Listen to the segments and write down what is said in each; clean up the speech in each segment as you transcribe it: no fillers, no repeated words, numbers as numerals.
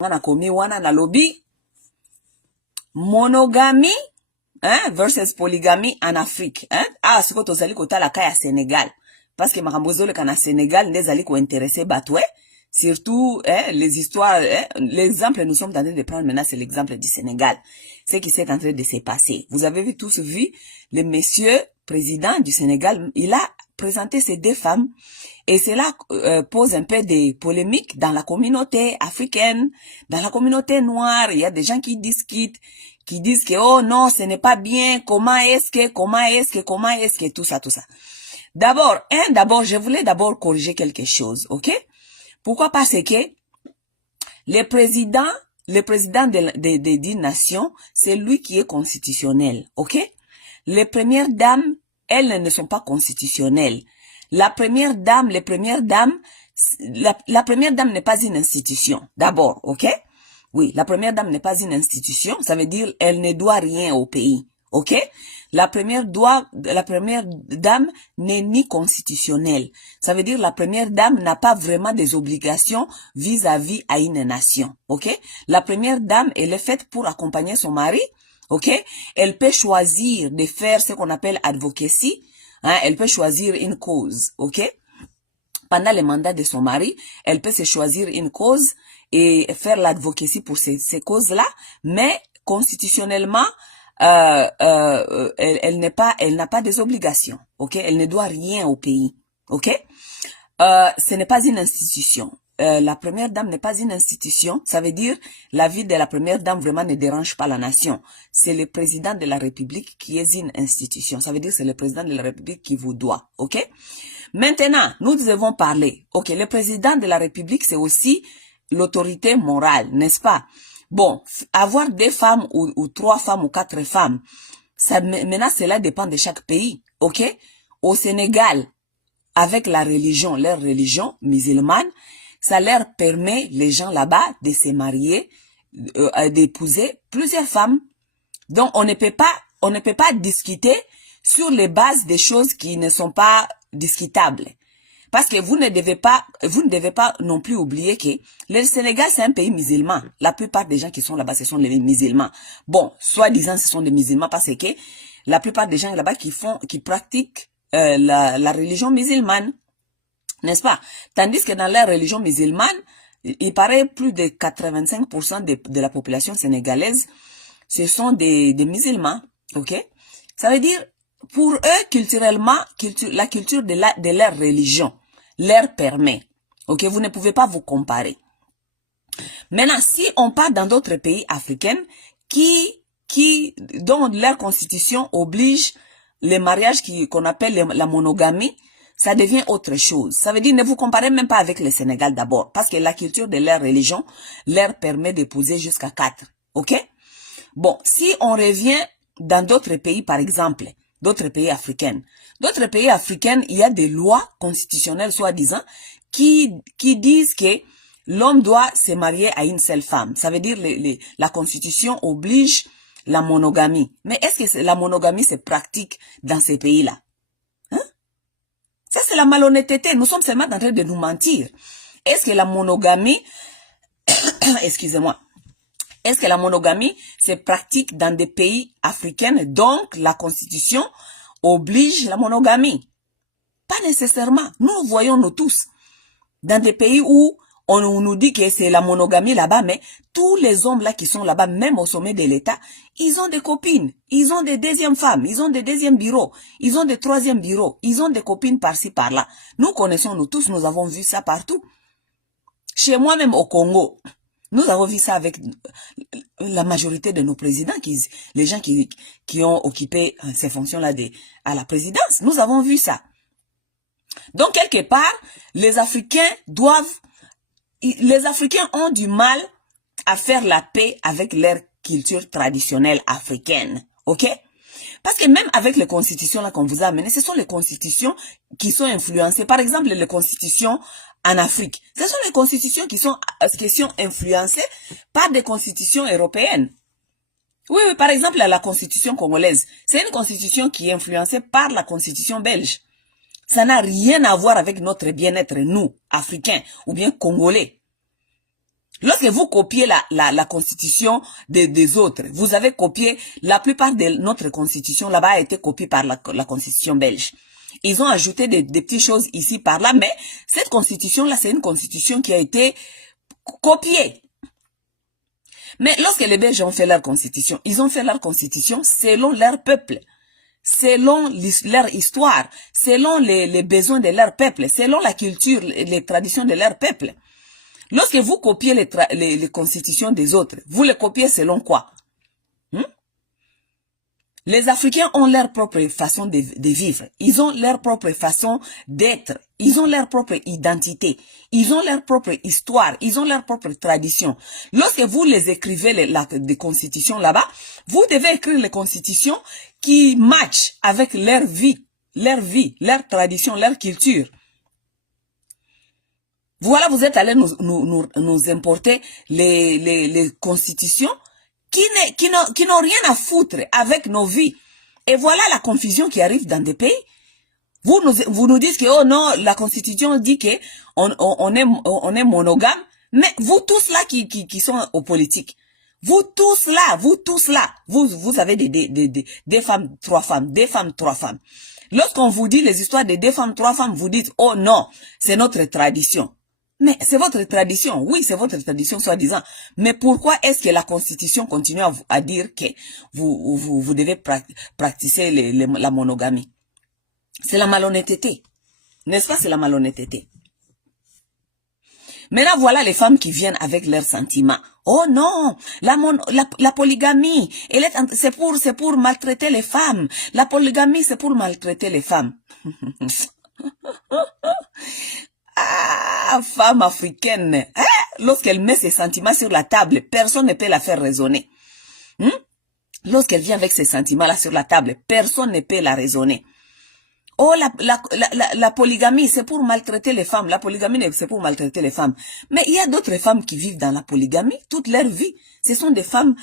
wana komi wana na lobby monogamie versus polygamie en Afrique siko tozali kotala ka ya Sénégal parce que makambo ezoleka na Sénégal nde ezali ko intéresser bato surtout les histoires l'exemple nous sommes en train de prendre maintenant c'est l'exemple du Sénégal, ce qui s'est en train de se passer. Vous avez tous vu le monsieur président du Sénégal, il a présenté ces deux femmes et cela pose un peu de polémiques dans la communauté africaine, dans la communauté noire. Il y a des gens qui discutent, qui disent que oh non, ce n'est pas bien, comment est-ce que, tout ça. D'abord, je voulais d'abord corriger quelque chose, ok? Pourquoi? Parce que le président des nations, c'est lui qui est constitutionnel, ok? Les premières dames, elles ne sont pas constitutionnelles. La première dame n'est pas une institution, d'abord, ok? Oui, la première dame n'est pas une institution, ça veut dire elle ne doit rien au pays, ok? La première dame n'est ni constitutionnelle. Ça veut dire la première dame n'a pas vraiment des obligations vis-à-vis à une nation, ok? La première dame, elle est faite pour accompagner son mari, ok? Elle peut choisir de faire ce qu'on appelle advocacy, elle peut choisir une cause, ok? Pendant le mandat de son mari, elle peut se choisir une cause et faire l'advocacy pour ces causes-là, mais constitutionnellement, elle n'a pas des obligations, ok? Elle ne doit rien au pays, ok? Ce n'est pas une institution. La première dame n'est pas une institution. Ça veut dire la vie de la première dame vraiment ne dérange pas la nation. C'est le président de la République qui est une institution. Ça veut dire c'est le président de la République qui vous doit, ok? Maintenant, nous devons parler. Ok, le président de la République, c'est aussi l'autorité morale, n'est-ce pas? Bon, avoir 2 femmes ou 3 femmes ou 4 femmes, maintenant cela dépend de chaque pays, ok? Au Sénégal, avec la religion, leur religion musulmane, ça leur permet, les gens là-bas, de se marier, d'épouser plusieurs femmes. Donc, on ne peut pas discuter sur les bases des choses qui ne sont pas discutables. Parce que vous ne devez pas non plus oublier que le Sénégal, c'est un pays musulman. La plupart des gens qui sont là-bas, ce sont les musulmans. Bon, soi-disant, ce sont des musulmans parce que la plupart des gens là-bas qui pratiquent la religion musulmane, n'est-ce pas? Tandis que dans la religion musulmane, il paraît plus de 85% de la population sénégalaise, ce sont des musulmans, ok? Ça veut dire, pour eux, culturellement, la culture de leur religion leur permet. Ok, vous ne pouvez pas vous comparer. Maintenant, si on part dans d'autres pays africains dont leur constitution oblige les mariages qu'on appelle la monogamie, ça devient autre chose. Ça veut dire, ne vous comparez même pas avec le Sénégal d'abord, parce que la culture de leur religion leur permet d'épouser jusqu'à 4. Ok? Bon, si on revient dans d'autres pays, par exemple, d'autres pays africains. D'autres pays africains, il y a des lois constitutionnelles, soi-disant, qui disent que l'homme doit se marier à une seule femme. Ça veut dire la constitution oblige la monogamie. Mais est-ce que la monogamie se pratique dans ces pays-là? Ça, c'est la malhonnêteté. Nous sommes seulement en train de nous mentir. Est-ce que la monogamie, excusez-moi, est-ce que la monogamie se pratique dans des pays africains, donc la constitution oblige la monogamie? Pas nécessairement. Nous voyons nous tous. Dans des pays où on nous dit que c'est la monogamie là-bas, mais tous les hommes là qui sont là-bas, même au sommet de l'État, ils ont des copines, ils ont des deuxièmes femmes, ils ont des deuxièmes bureaux, ils ont des troisièmes bureaux, ils ont des copines par-ci par-là. Nous connaissons nous tous, nous avons vu ça partout. Chez moi même au Congo, nous avons vu ça avec la majorité de nos présidents, les gens qui ont occupé ces fonctions-là à la présidence. Nous avons vu ça. Donc, quelque part, les Africains ont du mal à faire la paix avec leur culture traditionnelle africaine. Ok? Parce que même avec les constitutions là qu'on vous a amenées, ce sont les constitutions qui sont influencées. Par exemple, les constitutions en Afrique. Ce sont les constitutions qui sont influencées par des constitutions européennes. Oui, par exemple, la constitution congolaise, c'est une constitution qui est influencée par la constitution belge. Ça n'a rien à voir avec notre bien-être, nous, Africains, ou bien Congolais. Lorsque vous copiez la constitution des autres, vous avez copié, la plupart de notre constitution là-bas a été copiée par la constitution belge. Ils ont ajouté des petites choses ici par là, mais cette constitution-là, c'est une constitution qui a été copiée. Mais lorsque les Belges ont fait leur constitution, ils ont fait leur constitution selon leur peuple, selon leur histoire, selon les besoins de leur peuple, selon la culture, les traditions de leur peuple. Lorsque vous copiez les constitutions des autres, vous les copiez selon quoi? Les Africains ont leur propre façon de vivre. Ils ont leur propre façon d'être. Ils ont leur propre identité. Ils ont leur propre histoire. Ils ont leur propre tradition. Lorsque vous les écrivez des constitutions là-bas, vous devez écrire les constitutions qui matchent avec leur vie, leur tradition, leur culture. Voilà, vous êtes allés nous importer les constitutions qui n'ont rien à foutre avec nos vies. Et voilà la confusion qui arrive dans des pays. Vous nous dites que, oh non, la constitution dit que on est monogame, mais vous tous là qui sont aux politiques, vous tous là, vous avez des femmes, trois femmes, des femmes, trois femmes. Lorsqu'on vous dit les histoires de deux femmes, trois femmes, vous dites, oh non, c'est notre tradition. Mais c'est votre tradition, oui, c'est votre tradition soi-disant. Mais pourquoi est-ce que la Constitution continue à dire que vous devez pratiquer la monogamie? C'est la malhonnêteté. N'est-ce pas, c'est la malhonnêteté. Maintenant, voilà les femmes qui viennent avec leurs sentiments. Oh non, la polygamie, c'est pour maltraiter les femmes. La polygamie, c'est pour maltraiter les femmes. Ah, femme africaine, hein? Lorsqu'elle met ses sentiments sur la table, personne ne peut la faire raisonner. Lorsqu'elle vient avec ses sentiments-là sur la table, personne ne peut la raisonner. Oh, la polygamie, c'est pour maltraiter les femmes. La polygamie, c'est pour maltraiter les femmes. Mais il y a d'autres femmes qui vivent dans la polygamie toute leur vie. Ce sont des femmes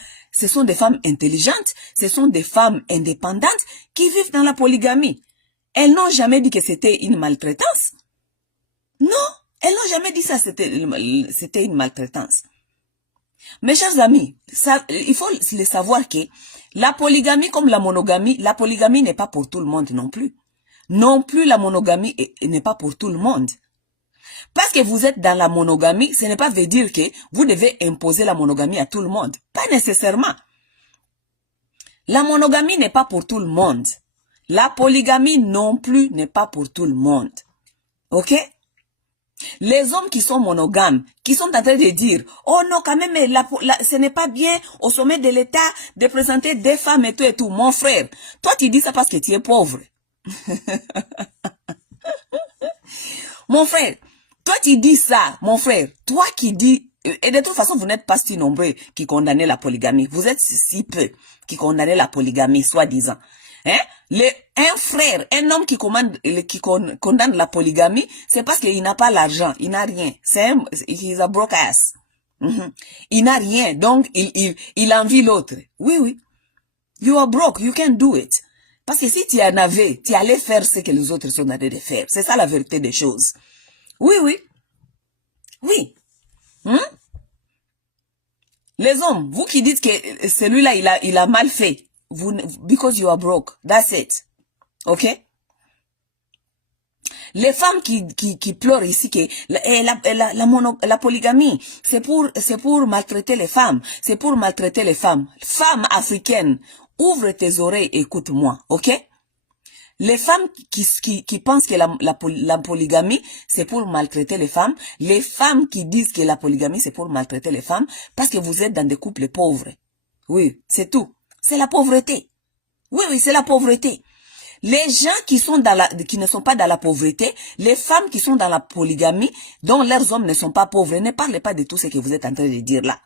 intelligentes, ce sont des femmes indépendantes qui vivent dans la polygamie. Elles n'ont jamais dit que c'était une maltraitance. Non, elles n'ont jamais dit ça, c'était une maltraitance. Mes chers amis, il faut le savoir que la polygamie comme la monogamie, la polygamie n'est pas pour tout le monde non plus. Non plus la monogamie n'est pas pour tout le monde. Parce que vous êtes dans la monogamie, ce n'est pas veut dire que vous devez imposer la monogamie à tout le monde. Pas nécessairement. La monogamie n'est pas pour tout le monde. La polygamie non plus n'est pas pour tout le monde. Ok? Les hommes qui sont monogames, qui sont en train de dire, oh non, quand même, ce n'est pas bien au sommet de l'État de présenter des femmes et tout et tout. Mon frère, toi tu dis ça parce que tu es pauvre. Mon frère, toi tu dis ça, mon frère, toi qui dis, et de toute façon vous n'êtes pas si nombreux qui condamnez la polygamie, vous êtes si peu qui condamnez la polygamie, soi-disant. Hein? Un frère, un homme qui condamne la polygamie, c'est parce qu'il n'a pas l'argent, il n'a rien. He's a broke ass. Il n'a rien, donc il envie l'autre. Oui, oui. You are broke, you can't do it. Parce que si tu en avais, tu allais faire ce que les autres sont en train de faire. C'est ça la vérité des choses. Oui, oui. Oui. Les hommes, vous qui dites que celui-là, il a mal fait. Because you are broke. That's it. Ok? Les femmes qui pleurent ici que la polygamie, c'est pour maltraiter les femmes. C'est pour maltraiter les femmes. Femmes africaines, ouvre tes oreilles, écoute-moi. Ok? Les femmes qui pensent que la polygamie, c'est pour maltraiter les femmes. Les femmes qui disent que la polygamie, c'est pour maltraiter les femmes parce que vous êtes dans des couples pauvres. Oui, c'est tout. C'est la pauvreté. Oui, oui, c'est la pauvreté. Les gens qui ne sont pas dans la pauvreté, les femmes qui sont dans la polygamie, dont leurs hommes ne sont pas pauvres, ne parlez pas de tout ce que vous êtes en train de dire là.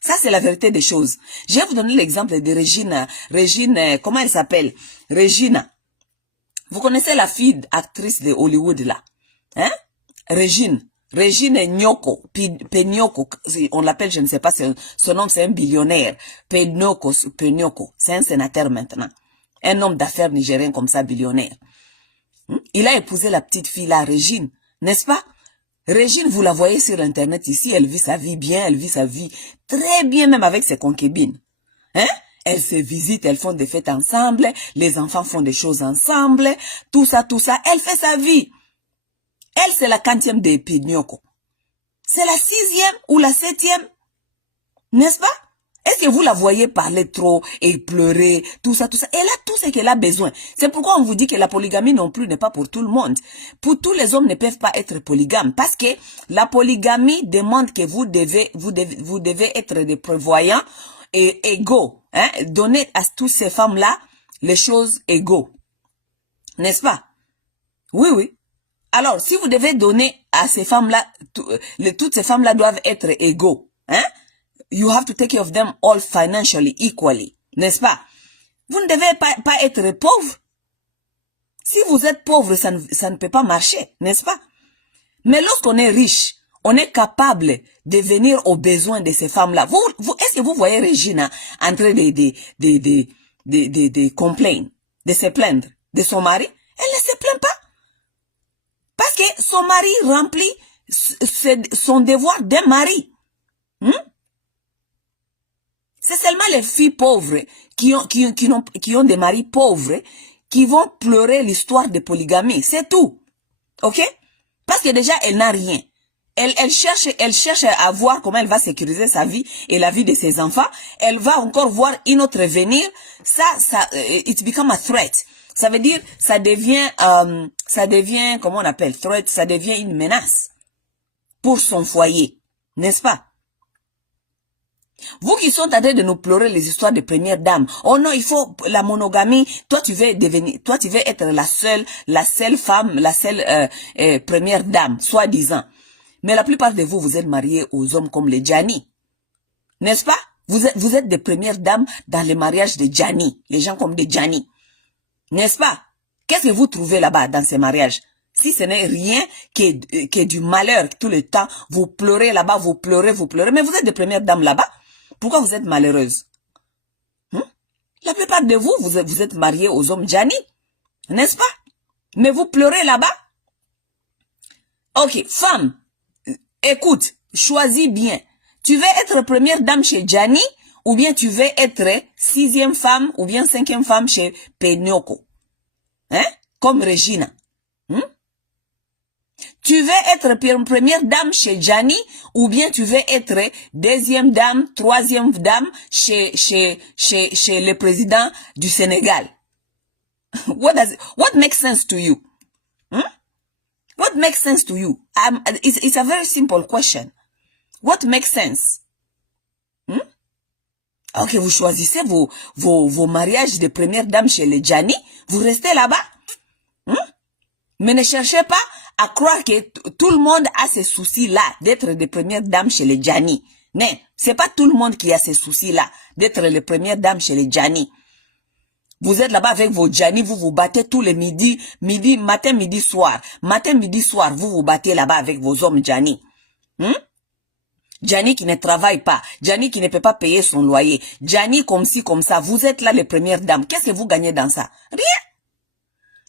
Ça, c'est la vérité des choses. Je vais vous donner l'exemple de Regine, comment elle s'appelle? Regina. Vous connaissez la fille actrice de Hollywood là? Hein? Regine Nyoko, Penyoko, on l'appelle, je ne sais pas, son nom c'est un billionnaire. Penyoko, c'est un sénateur maintenant. Un homme d'affaires nigérien comme ça, billionnaire. Il a épousé la petite fille là, Regine, n'est-ce pas? Régine, vous la voyez sur Internet ici, elle vit sa vie bien, elle vit sa vie très bien, même avec ses concubines. Hein? Elles se visitent, elles font des fêtes ensemble, les enfants font des choses ensemble, tout ça, elle fait sa vie. Elle, c'est la 40e de Pignoko. C'est la 6e ou la 7e, n'est-ce pas? Est-ce que vous la voyez parler trop et pleurer, tout ça? Elle a tout ce qu'elle a besoin. C'est pourquoi on vous dit que la polygamie non plus n'est pas pour tout le monde. Pour tous les hommes ne peuvent pas être polygames parce que la polygamie demande que vous devez être des prévoyants et égaux. Hein? Donner à toutes ces femmes-là les choses égaux. N'est-ce pas? Oui, oui. Alors, si vous devez donner à ces femmes-là, toutes ces femmes-là doivent être égaux. Hein? You have to take care of them all financially, equally. N'est-ce pas? Vous ne devez pas être pauvre. Si vous êtes pauvre, ça ne peut pas marcher, n'est-ce pas? Mais lorsqu'on est riche, on est capable de venir aux besoins de ces femmes-là. Est-ce que vous voyez Regina en train de complain, de se plaindre de son mari? Elle ne se plaint pas. Parce que son mari remplit son devoir d'un mari. C'est seulement les filles pauvres qui ont des maris pauvres qui vont pleurer l'histoire de polygamie. C'est tout. Ok? Parce que déjà, elle n'a rien. Elle cherche à voir comment elle va sécuriser sa vie et la vie de ses enfants. Elle va encore voir une autre venir. It become a threat. Ça veut dire, ça devient, comment on appelle, threat, ça devient une menace pour son foyer. N'est-ce pas? Vous qui sont en train de nous pleurer les histoires de première dame. Oh non, il faut la monogamie. Toi, tu veux être la seule femme, la seule première dame, soi-disant. Mais la plupart de vous, vous êtes mariés aux hommes comme les Gianni. N'est-ce pas? Vous êtes des premières dames dans les mariages de Gianni. Les gens comme des Gianni. N'est-ce pas? Qu'est-ce que vous trouvez là-bas dans ces mariages? Si ce n'est rien que du malheur tout le temps, vous pleurez là-bas, vous pleurez. Mais vous êtes des premières dames là-bas. Pourquoi vous êtes malheureuse? La plupart de vous, vous êtes mariés aux hommes Gianni. N'est-ce pas? Mais vous pleurez là-bas. Ok, femme, écoute, choisis bien. Tu veux être première dame chez Gianni ou bien tu veux être 6e femme ou bien 5e femme chez Pignoko? Hein? Comme Regina. Tu veux être première dame chez Gianni ou bien tu veux être 2e dame, 3e dame chez le président du Sénégal? What makes sense to you? What makes sense to you? It's a very simple question. What makes sense? Ok, vous choisissez vos mariages de première dame chez les Gianni, vous restez là-bas. Mais ne cherchez pas à croire que tout le monde a ces soucis-là d'être des premières dames chez les Gianni. Non, c'est pas tout le monde qui a ces soucis-là d'être les premières dames chez les Gianni. Vous êtes là-bas avec vos Gianni, vous vous battez tous les matin, midi, soir. Matin, midi, soir, vous vous battez là-bas avec vos hommes Gianni. Gianni qui ne travaille pas, Gianni qui ne peut pas payer son loyer, Gianni comme ci, comme ça. Vous êtes là les premières dames. Qu'est-ce que vous gagnez dans ça? Rien.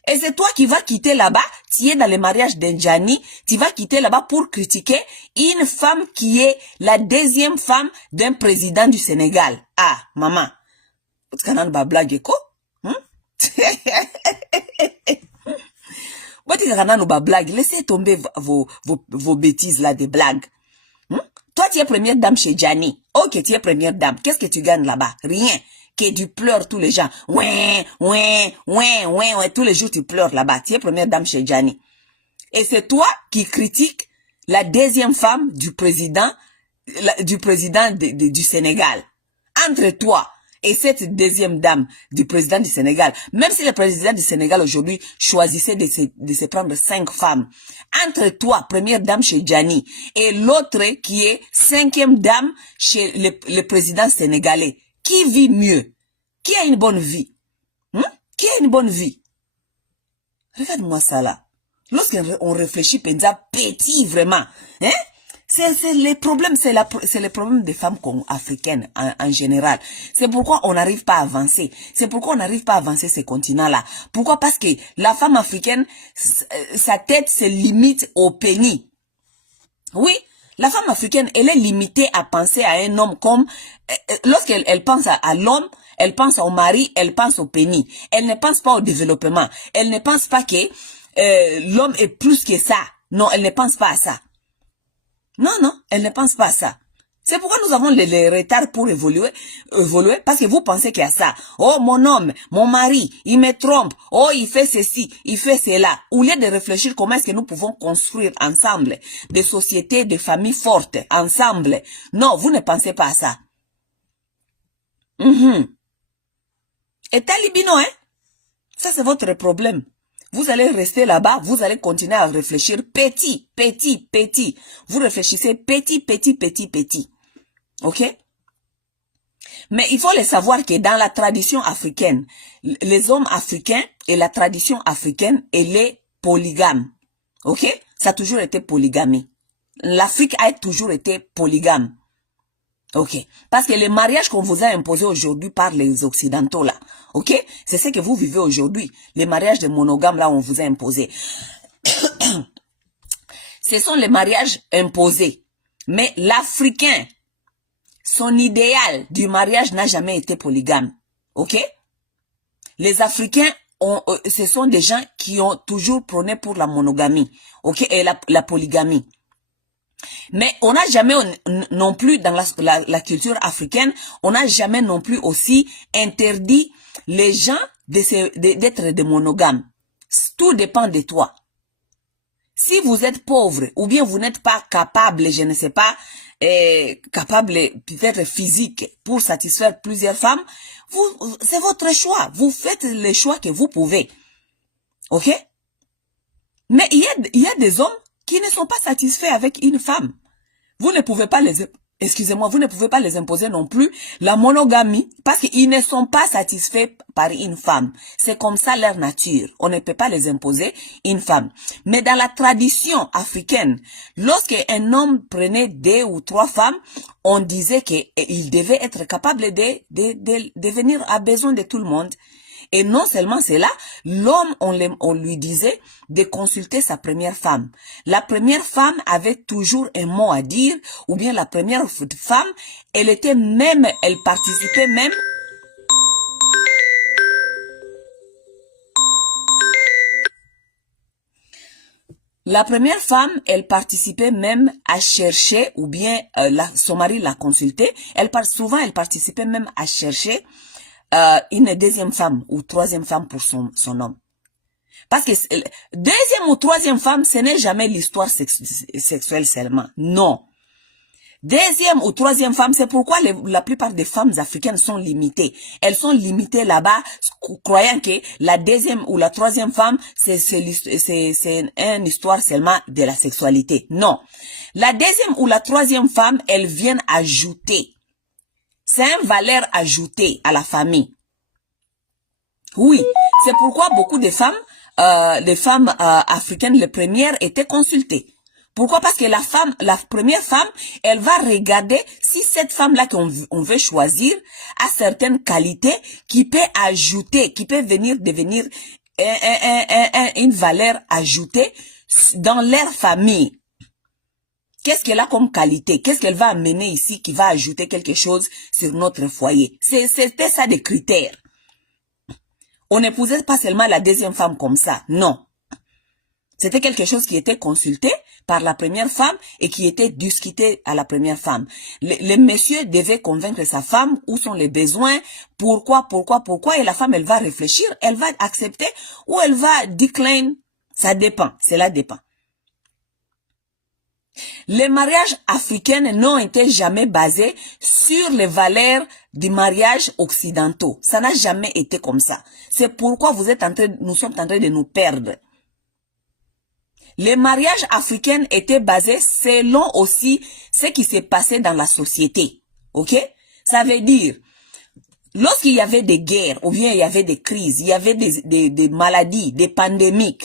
Et c'est toi qui vas quitter là-bas, tu es dans le mariage d'un Gianni, tu vas quitter là-bas pour critiquer une femme qui est la 2e femme d'un président du Sénégal. Ah, maman. Laissez tomber vos bêtises là de blagues. Toi, tu es première dame chez Gianni. Ok, tu es première dame. Qu'est-ce que tu gagnes là-bas? Rien. Que tu pleures tous les jours. Ouais. Tous les jours, tu pleures là-bas. Tu es première dame chez Gianni. Et c'est toi qui critiques la 2e femme du président du Sénégal. Entre toi et cette 2e dame du président du Sénégal, même si le président du Sénégal aujourd'hui choisissait de se prendre 5 femmes, entre toi, première dame chez Gianni, et l'autre qui est 5e dame chez le président sénégalais, qui vit mieux? Qui a une bonne vie? Qui a une bonne vie? Regarde-moi ça là. Lorsqu'on réfléchit, pensa petit vraiment. C'est les problèmes, c'est le problème des femmes africaines en général. C'est pourquoi on n'arrive pas à avancer. C'est pourquoi on n'arrive pas à avancer ces continents-là. Pourquoi? Parce que la femme africaine, sa tête se limite au pénis. Oui, la femme africaine, elle est limitée à penser à un homme comme... lorsqu'elle pense à l'homme, elle pense au mari, elle pense au pénis. Elle ne pense pas au développement. Elle ne pense pas que l'homme est plus que ça. Non, elle ne pense pas à ça. Non, non, elle ne pense pas à ça. C'est pourquoi nous avons les retards pour évoluer, parce que vous pensez qu'il y a ça. Oh, mon homme, mon mari, il me trompe. Oh, il fait ceci, il fait cela. Au lieu de réfléchir comment est-ce que nous pouvons construire ensemble des sociétés, des familles fortes, ensemble. Non, vous ne pensez pas à ça. Et talibino, hein? Ça, c'est votre problème. Vous allez rester là-bas, vous allez continuer à réfléchir petit, petit, petit. Vous réfléchissez petit, petit, petit, petit. Ok? Mais il faut le savoir que dans la tradition africaine, les hommes africains et la tradition africaine, elle est polygame. Ok? Ça a toujours été polygamie. L'Afrique a toujours été polygame. Ok? Parce que le mariage qu'on vous a imposé aujourd'hui par les Occidentaux là, ok? C'est ce que vous vivez aujourd'hui. Les mariages de monogames là, on vous a imposé. Ce sont les mariages imposés. Mais l'Africain, son idéal du mariage n'a jamais été polygame. Ok? Les Africains, ce sont des gens qui ont toujours prôné pour la monogamie. Ok? Et la polygamie. Mais on n'a jamais non plus, dans la culture africaine, on n'a jamais non plus aussi interdit les gens d'être des monogames. Tout dépend de toi. Si vous êtes pauvre ou bien vous n'êtes pas capable, je ne sais pas, capable peut-être physique pour satisfaire plusieurs femmes, c'est votre choix. Vous faites les choix que vous pouvez. Ok? Mais il y a des hommes qui ne sont pas satisfaits avec une femme. Vous ne pouvez pas vous ne pouvez pas les imposer non plus la monogamie parce qu'ils ne sont pas satisfaits par une femme. C'est comme ça leur nature. On ne peut pas les imposer une femme. Mais dans la tradition africaine, lorsque un homme prenait 2 ou 3 femmes, on disait qu'il devait être capable de venir à besoin de tout le monde. Et non seulement cela, l'homme, on lui disait de consulter sa première femme. La première femme avait toujours un mot à dire, ou bien la première femme, elle participait même. La première femme, elle participait même à chercher, ou bien son mari la consultait. Souvent, elle participait même à chercher une deuxième femme ou troisième femme pour son homme. Parce que deuxième ou troisième femme, ce n'est jamais l'histoire sexuelle seulement. Non. Deuxième ou troisième femme, c'est pourquoi la plupart des femmes africaines sont limitées. Elles sont limitées là-bas, croyant que la deuxième ou la troisième femme, c'est une histoire seulement de la sexualité. Non. La deuxième ou la troisième femme, elles viennent ajouter. C'est une valeur ajoutée à la famille. Oui, c'est pourquoi beaucoup de femmes, les femmes africaines, les premières, étaient consultées. Pourquoi? Parce que la première femme, elle va regarder si cette femme-là qu'on veut choisir a certaines qualités qui peut ajouter, qui peut devenir une valeur ajoutée dans leur famille. Qu'est-ce qu'elle a comme qualité? Qu'est-ce qu'elle va amener ici qui va ajouter quelque chose sur notre foyer? C'était ça des critères. On n'épousait pas seulement la deuxième femme comme ça. Non. C'était quelque chose qui était consulté par la première femme et qui était discuté à la première femme. Le monsieur devait convaincre sa femme où sont les besoins, pourquoi, et la femme, elle va réfléchir, elle va accepter ou elle va décliner. Ça dépend, cela dépend. Les mariages africains n'ont été jamais basés sur les valeurs du mariage occidentaux. Ça n'a jamais été comme ça. C'est pourquoi nous sommes en train de nous perdre. Les mariages africains étaient basés selon aussi ce qui s'est passé dans la société. Ok? Ça veut dire, lorsqu'il y avait des guerres, ou bien il y avait des crises, il y avait des maladies, des pandémies,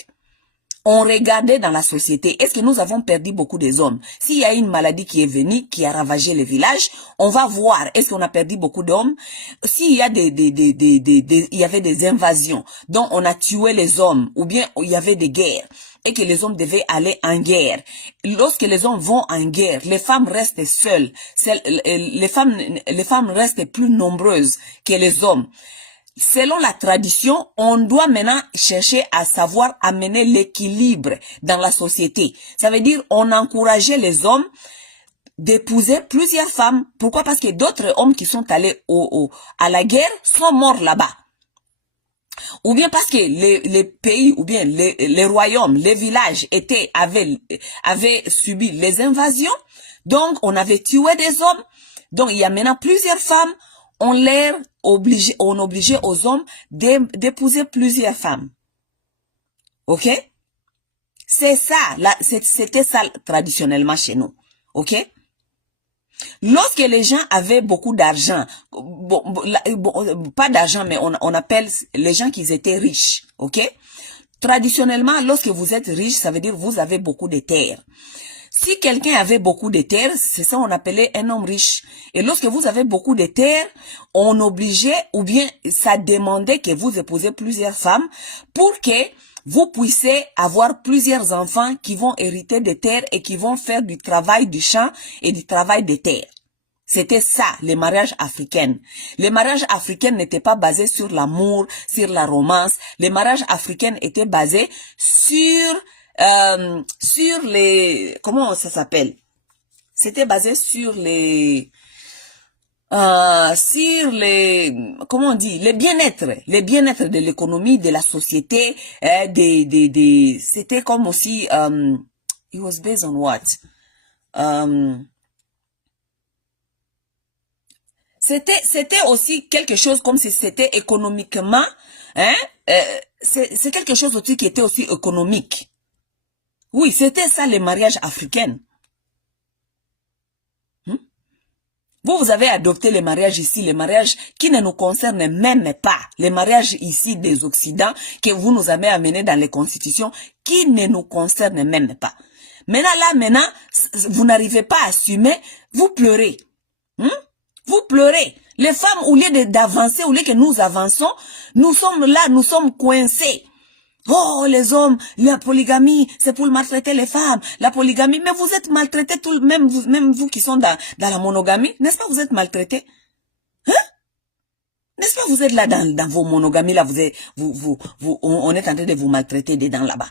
on regardait dans la société, est-ce que nous avons perdu beaucoup des hommes? S'il y a une maladie qui est venue, qui a ravagé les villages, on va voir, est-ce qu'on a perdu beaucoup d'hommes? S'il y a il y avait des invasions, dont on a tué les hommes, ou bien il y avait des guerres, et que les hommes devaient aller en guerre. Lorsque les hommes vont en guerre, les femmes restent seules. Les femmes restent plus nombreuses que les hommes. Selon la tradition, on doit maintenant chercher à savoir amener l'équilibre dans la société. Ça veut dire, on encourageait les hommes d'épouser plusieurs femmes. Pourquoi? Parce que d'autres hommes qui sont allés à la guerre sont morts là-bas. Ou bien parce que les pays, ou bien les royaumes, les villages avaient subi les invasions. Donc, on avait tué des hommes. Donc, il y a maintenant plusieurs femmes. On obligeait aux hommes d'épouser plusieurs femmes. Ok? C'est ça, c'était ça traditionnellement chez nous. Ok? Lorsque les gens avaient beaucoup d'argent, pas d'argent, mais on appelle les gens qui étaient riches. Ok? Traditionnellement, lorsque vous êtes riche, ça veut dire vous avez beaucoup de terres. Si quelqu'un avait beaucoup de terres, c'est ça on appelait un homme riche. Et lorsque vous avez beaucoup de terres, on obligeait, ou bien ça demandait que vous épousez plusieurs femmes pour que vous puissiez avoir plusieurs enfants qui vont hériter des terres et qui vont faire du travail du champ et du travail des terres. C'était ça, les mariages africains. Les mariages africains n'étaient pas basés sur l'amour, sur la romance. Les mariages africains étaient basés sur les, comment ça s'appelle? C'était basé sur les, comment on dit, les bien-être de l'économie, de la société, c'était comme aussi, it was based on what? C'était aussi quelque chose comme si c'était économiquement, c'est quelque chose aussi qui était aussi économique. Oui, c'était ça les mariages africains. Vous avez adopté les mariages ici, les mariages qui ne nous concernent même pas. Les mariages ici des Occidents que vous nous avez amenés dans les constitutions qui ne nous concernent même pas. Maintenant, vous n'arrivez pas à assumer, vous pleurez. Vous pleurez. Les femmes, au lieu d'avancer, au lieu que nous avançons, nous sommes là, nous sommes coincés. Oh, les hommes, la polygamie, c'est pour maltraiter les femmes. La polygamie, mais vous êtes maltraités même vous qui sont dans la monogamie, n'est-ce pas, vous êtes maltraités? Hein? N'est-ce pas, vous êtes là dans vos monogamies, là, on est en train de vous maltraiter dedans là-bas.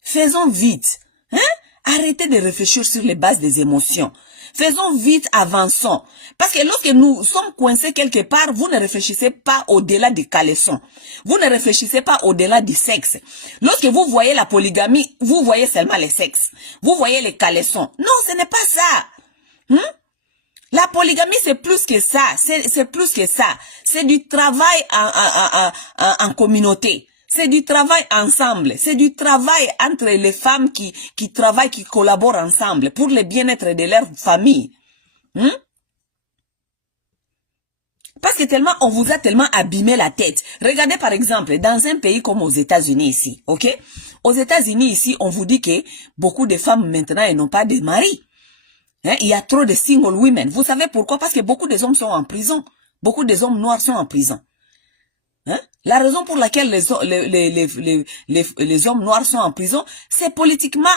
Faisons vite. Arrêtez de réfléchir sur les bases des émotions. Faisons vite, avançons. Parce que lorsque nous sommes coincés quelque part, vous ne réfléchissez pas au-delà du caleçon. Vous ne réfléchissez pas au-delà du sexe. Lorsque vous voyez la polygamie, vous voyez seulement les sexes. Vous voyez les caleçons. Non, ce n'est pas ça. La polygamie, c'est plus que ça. C'est plus que ça. C'est du travail en communauté. C'est du travail ensemble. C'est du travail entre les femmes qui travaillent, qui collaborent ensemble pour le bien-être de leur famille. Parce que tellement, on vous a tellement abîmé la tête. Regardez par exemple, dans un pays comme aux États-Unis ici, ok? Aux États-Unis ici, on vous dit que beaucoup de femmes maintenant, elles n'ont pas de mari. Il y a trop de single women. Vous savez pourquoi? Parce que beaucoup des hommes sont en prison. Beaucoup des hommes noirs sont en prison. La raison pour laquelle les hommes noirs sont en prison, c'est politiquement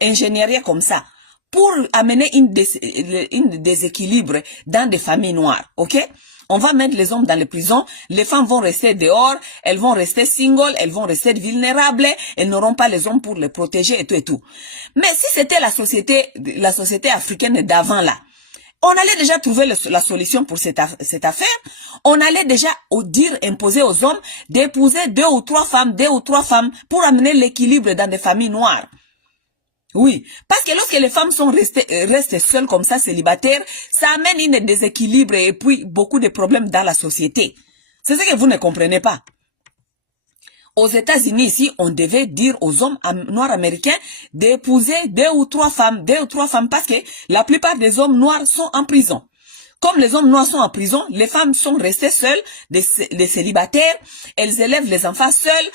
ingénierier comme ça, pour amener une déséquilibre dans des familles noires, ok? On va mettre les hommes dans les prisons, les femmes vont rester dehors, elles vont rester single, elles vont rester vulnérables, elles n'auront pas les hommes pour les protéger et tout et tout. Mais si c'était la société africaine d'avant là, on allait déjà trouver la solution pour cette affaire. On allait déjà imposer aux hommes d'épouser 2 ou 3 femmes pour amener l'équilibre dans des familles noires. Oui, parce que lorsque les femmes sont restent seules comme ça, célibataires, ça amène un déséquilibre et puis beaucoup de problèmes dans la société. C'est ce que vous ne comprenez pas. Aux États-Unis, ici, on devait dire aux hommes noirs américains d'épouser 2 ou 3 femmes, parce que la plupart des hommes noirs sont en prison. Comme les hommes noirs sont en prison, les femmes sont restées seules, les célibataires, elles élèvent les enfants seuls.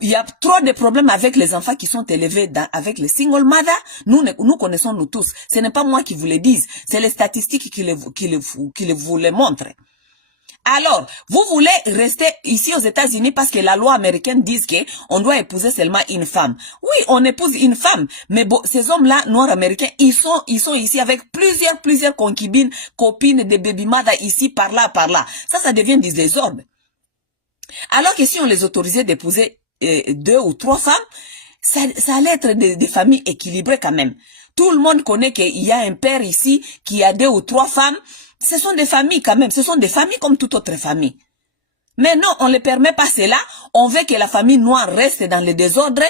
Il y a trop de problèmes avec les enfants qui sont élevés avec les single mothers. Nous connaissons nous tous. Ce n'est pas moi qui vous le dis, c'est les statistiques qui vous les montrent. Alors, vous voulez rester ici aux États-Unis parce que la loi américaine dit qu'on doit épouser seulement une femme. Oui, on épouse une femme, mais bon, ces hommes-là, noirs américains, ils sont ici avec plusieurs concubines, copines, des baby mothers ici, par là. Ça devient des désordres. Alors que si on les autorisait d'épouser 2 ou 3 femmes, ça allait être des familles équilibrées quand même. Tout le monde connaît qu'il y a un père ici qui a 2 ou 3 femmes. Ce sont des familles quand même. Ce sont des familles comme toute autre famille. Mais non, on ne permet pas cela. On veut que la famille noire reste dans le désordre.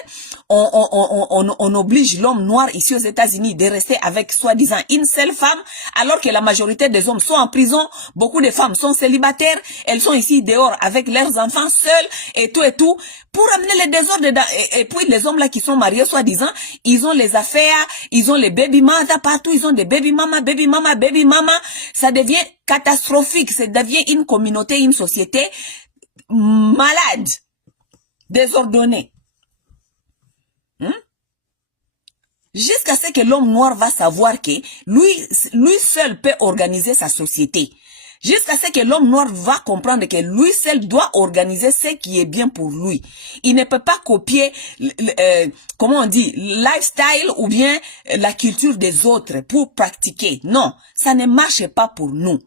On oblige l'homme noir ici aux États-Unis de rester avec soi-disant une seule femme, alors que la majorité des hommes sont en prison. Beaucoup de femmes sont célibataires. Elles sont ici dehors avec leurs enfants seuls et tout. Pour amener le désordre. Et puis les hommes là qui sont mariés soi-disant, ils ont les affaires, ils ont les baby mothers partout. Ils ont des baby mama. Ça devient catastrophique. Ça devient une communauté, une société malade, désordonné. Jusqu'à ce que l'homme noir va savoir que lui seul peut organiser sa société. Jusqu'à ce que l'homme noir va comprendre que lui seul doit organiser ce qui est bien pour lui. Il ne peut pas copier, comment on dit, lifestyle ou bien la culture des autres pour pratiquer. Non, ça ne marche pas pour nous.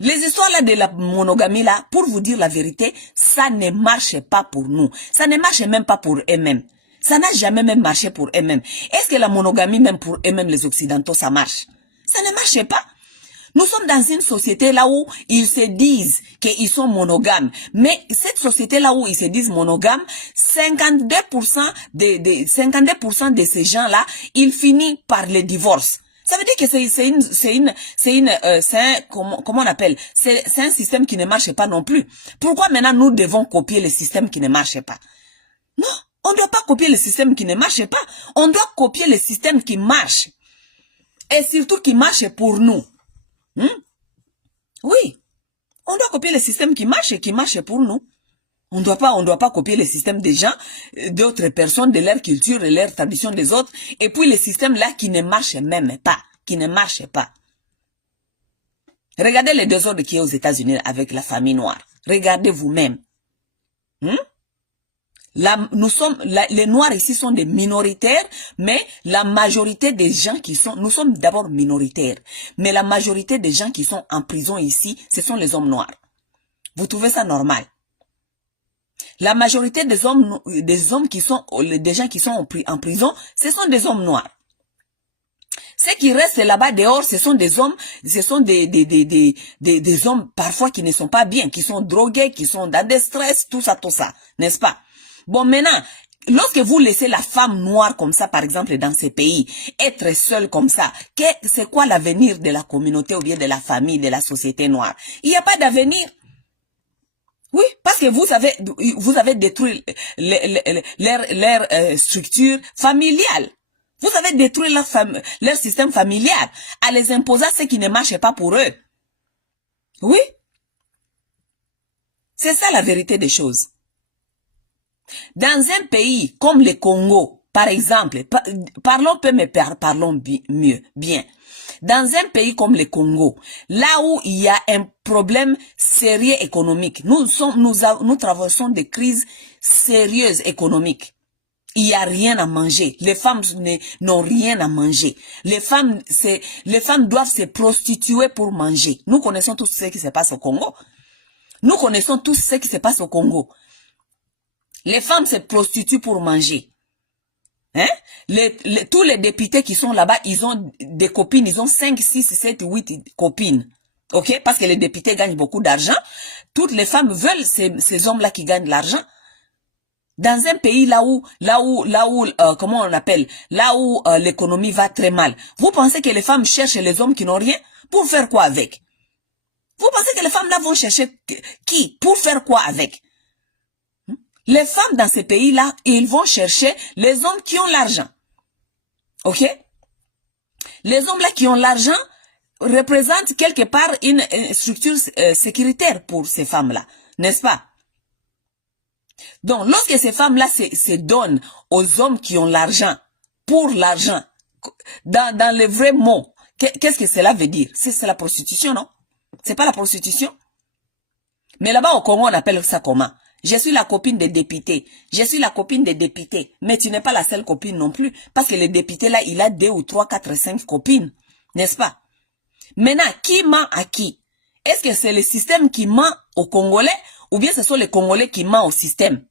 Les histoires là de la monogamie là, pour vous dire la vérité, ça ne marche pas pour nous. Ça ne marche même pas pour eux-mêmes. Ça n'a jamais même marché pour eux-mêmes. Est-ce que la monogamie même pour eux-mêmes les occidentaux ça marche? Ça ne marche pas. Nous sommes dans une société là où ils se disent qu'ils sont monogames. Mais cette société là où ils se disent monogames, 52% de ces gens là, ils finissent par le divorce. Ça veut dire que comment on appelle? C'est un système qui ne marche pas non plus. Pourquoi maintenant nous devons copier le système qui ne marche pas? Non, on ne doit pas copier le système qui ne marche pas. On doit copier le système qui marche. Et surtout qui marche pour nous. Oui, on doit copier le système qui marche et qui marche pour nous. On doit pas copier le système des gens, d'autres personnes, de leur culture, de leur tradition des autres, et puis le système là qui ne marche même pas, Regardez les désordres qu'il y a aux États-Unis avec la famille noire. Regardez vous-même. Les noirs ici sont des minoritaires, mais la majorité des gens nous sommes d'abord minoritaires, mais la majorité des gens qui sont en prison ici, ce sont les hommes noirs. Vous trouvez ça normal? La majorité des gens qui sont en prison, ce sont des hommes noirs. Ceux qui restent là-bas dehors, ce sont des hommes parfois qui ne sont pas bien, qui sont drogués, qui sont dans des stress, tout ça, n'est-ce pas? Bon, maintenant, lorsque vous laissez la femme noire comme ça, par exemple, dans ces pays, être seule comme ça, c'est quoi l'avenir de la communauté ou bien de la famille, de la société noire? Il n'y a pas d'avenir. Oui, parce que vous avez détruit leur structure familiale. Vous avez détruit leur système familial en les imposant ce qui ne marche pas pour eux. Oui. C'est ça la vérité des choses. Dans un pays comme le Congo, par exemple, parlons peu mais parlons mieux, bien. Dans un pays comme le Congo, là où il y a un problème sérieux économique, nous traversons des crises sérieuses économiques. Il n'y a rien à manger. Les femmes n'ont rien à manger. Les femmes doivent se prostituer pour manger. Nous connaissons tout ce qui se passe au Congo. Les femmes se prostituent pour manger. Tous les députés qui sont là-bas, ils ont des copines, ils ont 5, 6, 7, 8 copines. Ok? Parce que les députés gagnent beaucoup d'argent. Toutes les femmes veulent ces hommes-là qui gagnent de l'argent. Dans un pays là où comment on appelle, là où l'économie va très mal. Vous pensez que les femmes cherchent les hommes qui n'ont rien? Pour faire quoi avec? Vous pensez que les femmes là vont chercher qui? Pour faire quoi avec? Les femmes dans ces pays-là, ils vont chercher les hommes qui ont l'argent. Ok? Les hommes là qui ont l'argent représentent quelque part une structure sécuritaire pour ces femmes-là. N'est-ce pas? Donc, lorsque ces femmes-là se donnent aux hommes qui ont l'argent, pour l'argent, dans les vrais mots, qu'est-ce que cela veut dire? C'est la prostitution, non? C'est pas la prostitution? Mais là-bas au Congo, on appelle ça comment? Je suis la copine des députés. Je suis la copine des députés. Mais tu n'es pas la seule copine non plus. Parce que le député là, il a 2 ou 3, 4, 5 copines. N'est-ce pas? Maintenant, qui ment à qui? Est-ce que c'est le système qui ment aux Congolais ou bien ce sont les Congolais qui mentent au système?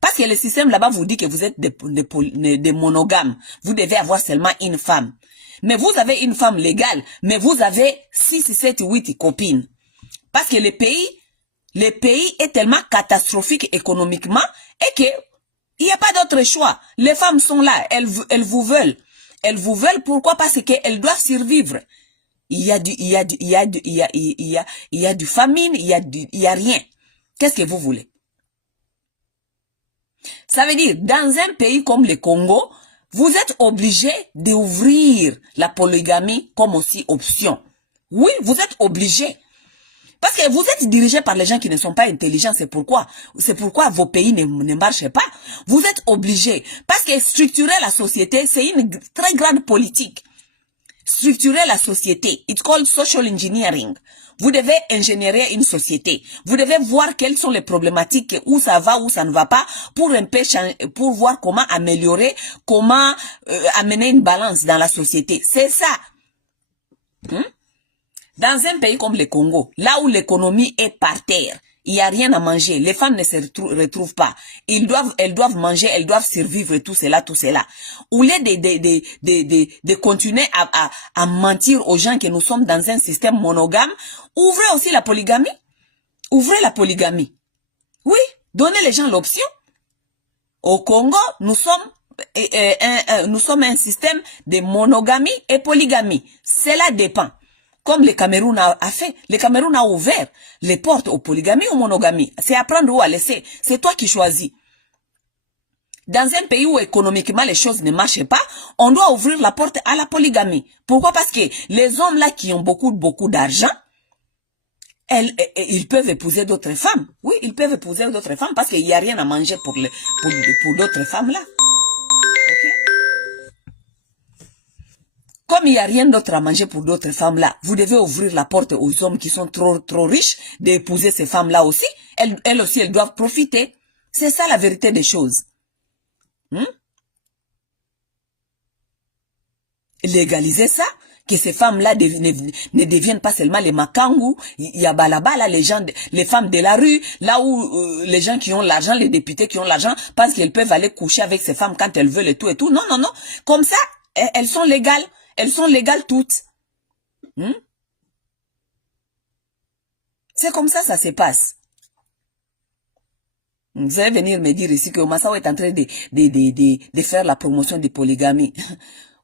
Parce que le système là-bas vous dit que vous êtes des monogames. Vous devez avoir seulement une femme. Mais vous avez une femme légale, mais vous avez 6, 7, 8 copines. Parce que le pays est tellement catastrophique économiquement et que il n'y a pas d'autre choix. Les femmes sont là, elles vous veulent. Elles vous veulent pourquoi? Parce qu'elles doivent survivre. Il y a du famine, il y a rien. Qu'est-ce que vous voulez? Ça veut dire, dans un pays comme le Congo, vous êtes obligé d'ouvrir la polygamie comme aussi option. Oui, vous êtes obligé. Parce que vous êtes dirigé par les gens qui ne sont pas intelligents, c'est pourquoi vos pays ne marchent pas. Vous êtes obligé. Parce que structurer la société, c'est une très grande politique. Structurer la société, it's called social engineering. Vous devez ingénierer une société. Vous devez voir quelles sont les problématiques, où ça va, où ça ne va pas, pour un peu pour voir comment améliorer, comment amener une balance dans la société. C'est ça. Dans un pays comme le Congo, là où l'économie est par terre, il n'y a rien à manger, les femmes ne se retrouvent pas. Elles doivent manger, elles doivent survivre, tout cela. Au lieu de continuer à mentir aux gens que nous sommes dans un système monogame, ouvrez aussi la polygamie. Ouvrez la polygamie. Oui, donnez les gens l'option. Au Congo, nous sommes un système de monogamie et polygamie. Cela dépend. Comme le Cameroun a fait. Le Cameroun a ouvert les portes aux polygamies ou monogamies. C'est à prendre ou à laisser. C'est toi qui choisis. Dans un pays où économiquement les choses ne marchent pas, on doit ouvrir la porte à la polygamie. Pourquoi? Parce que les hommes là qui ont beaucoup d'argent, ils peuvent épouser d'autres femmes. Oui, ils peuvent épouser d'autres femmes parce qu'il n'y a rien à manger pour d'autres femmes là. Comme il n'y a rien d'autre à manger pour d'autres femmes-là, vous devez ouvrir la porte aux hommes qui sont trop riches d'épouser ces femmes-là aussi. Elles aussi, elles doivent profiter. C'est ça la vérité des choses. Légaliser ça, que ces femmes-là ne deviennent pas seulement les makangou, il y a balaba là, les femmes de la rue, là où les gens qui ont l'argent, les députés qui ont l'argent, pensent qu'ils peuvent aller coucher avec ces femmes quand elles veulent et tout et tout. Non. Comme ça, elles sont légales. Elles sont légales toutes. C'est comme ça se passe. Vous allez venir me dire ici que Massawa est en train de faire la promotion de polygamie.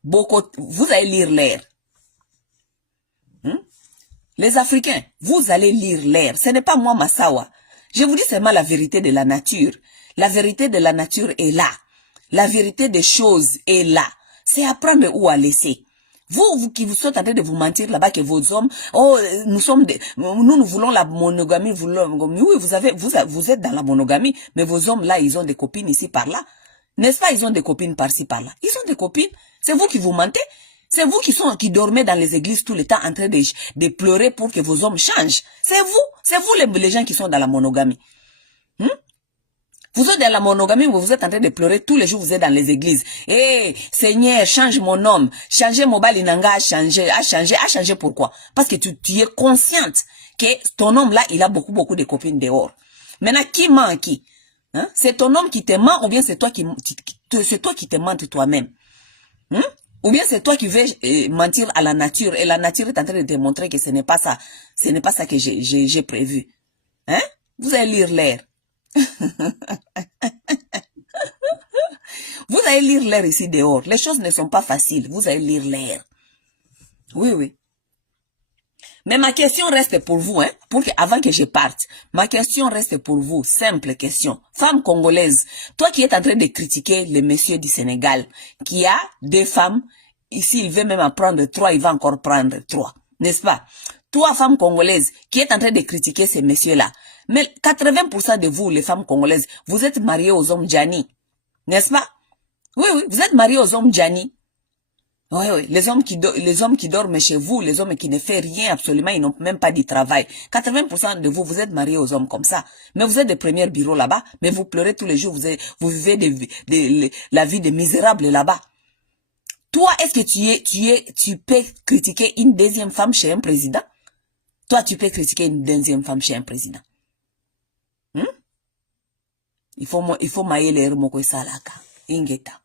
Vous allez lire l'air. Les Africains, vous allez lire l'air. Ce n'est pas moi Massawa. Je vous dis seulement la vérité de la nature. La vérité de la nature est là. La vérité des choses est là. C'est à prendre ou à laisser. Vous qui vous êtes en train de vous mentir là-bas que vos hommes, nous voulons la monogamie, oui, vous êtes dans la monogamie, mais vos hommes là, ils ont des copines ici par là. N'est-ce pas, ils ont des copines par-ci par là. Ils ont des copines. C'est vous qui vous mentez. C'est vous qui dormez dans les églises tout le temps en train de pleurer pour que vos hommes changent. C'est vous les gens qui sont dans la monogamie. Vous êtes dans la monogamie, vous êtes en train de pleurer tous les jours, vous êtes dans les églises. Seigneur, change mon homme. Changez mon balinanga, a changé pourquoi? Parce que tu es consciente que ton homme là, il a beaucoup de copines dehors. Maintenant, qui ment à qui? C'est ton homme qui te ment ou bien c'est toi qui te mentes toi-même? Ou bien c'est toi qui veux mentir à la nature et la nature est en train de te montrer que ce n'est pas ça. Ce n'est pas ça que j'ai prévu. Vous allez lire l'air. Vous allez lire l'air ici dehors. Les choses ne sont pas faciles. Vous allez lire l'air. Oui. Mais ma question reste pour vous, avant que je parte. Ma question reste pour vous. Simple question. Femme congolaise, toi qui es en train de critiquer le monsieur du Sénégal, qui a 2 femmes, ici il veut même en prendre 3, il va encore prendre 3. N'est-ce pas? Toi, femme congolaise, qui est en train de critiquer ces messieurs-là, mais 80% de vous, les femmes congolaises, vous êtes mariées aux hommes Djani. N'est-ce pas? Oui, vous êtes mariées aux hommes Djani. Oui, oui. Les hommes qui dorment chez vous, les hommes qui ne font rien absolument, ils n'ont même pas de travail. 80% de vous, vous êtes mariés aux hommes comme ça. Mais vous êtes des premiers bureaux là-bas, mais vous pleurez tous les jours, vous vivez la vie de misérables là-bas. Toi, est-ce que tu peux critiquer une deuxième femme chez un président? Toi, tu peux critiquer une deuxième femme chez un président. Il faut mailler les remoko salaka. Ingeta.